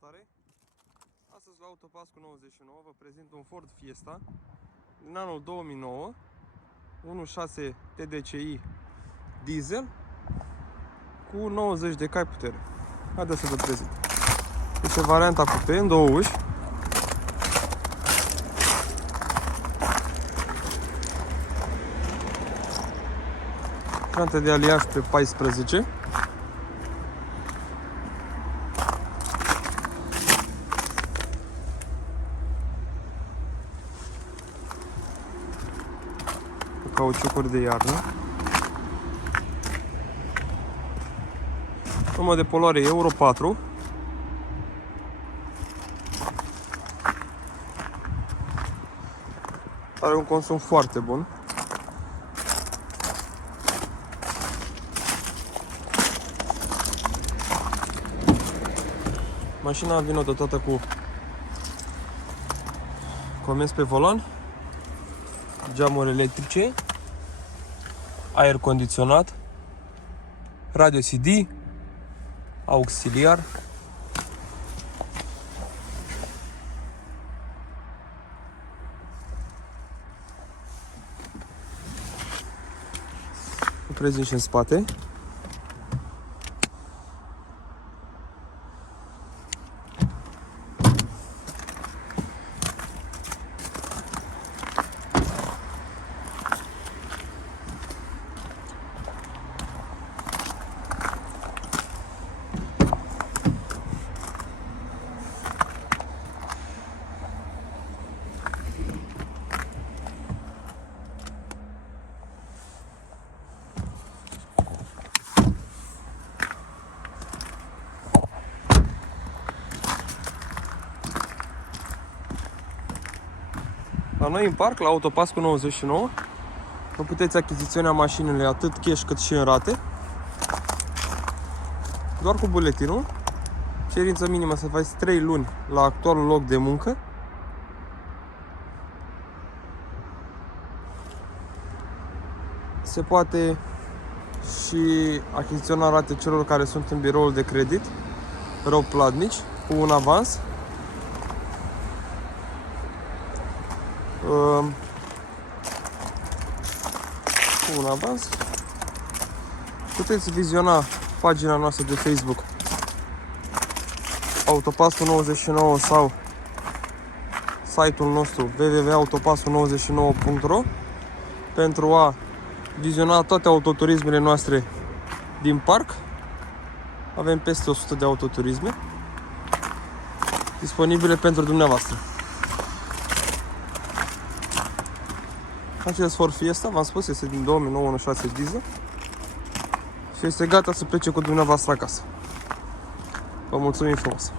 Salutare! Astăzi la Autopascu 99 vă prezint un Ford Fiesta din anul 2009, 1.6 TDCi diesel cu 90 de cai putere. Haideți să vă prezint. Este varianta coupe în două uși. Jante de aliaj pe 14. Cauciucuri de iarnă. Normă de poluare Euro 4. Are un consum foarte bun. Mașina vine dotată cu comenzi pe volan, geamuri electrice, aer condiționat, radio CD, auxiliar, o prezint și în spate. La noi în parc, la Autopascu 99, vă puteți achiziționa mașinile atât cash cât și în rate, doar cu buletinul. Cerință minimă să faci 3 luni la actualul loc de muncă. Se poate și achiziționa rate celor care sunt în biroul de credit, rău platnici, cu un avans. Cu un avans. Puteți viziona pagina noastră de Facebook Autopascu 99 sau site-ul nostru www.autopascu99.ro pentru a viziona toate autoturismele noastre din parc. Avem peste 100 de autoturisme disponibile pentru dumneavoastră. Acest Ford Fiesta, v-am spus, este din 2009, 1.6 diesel și este gata să plece cu dumneavoastră acasă. Vă mulțumim frumos!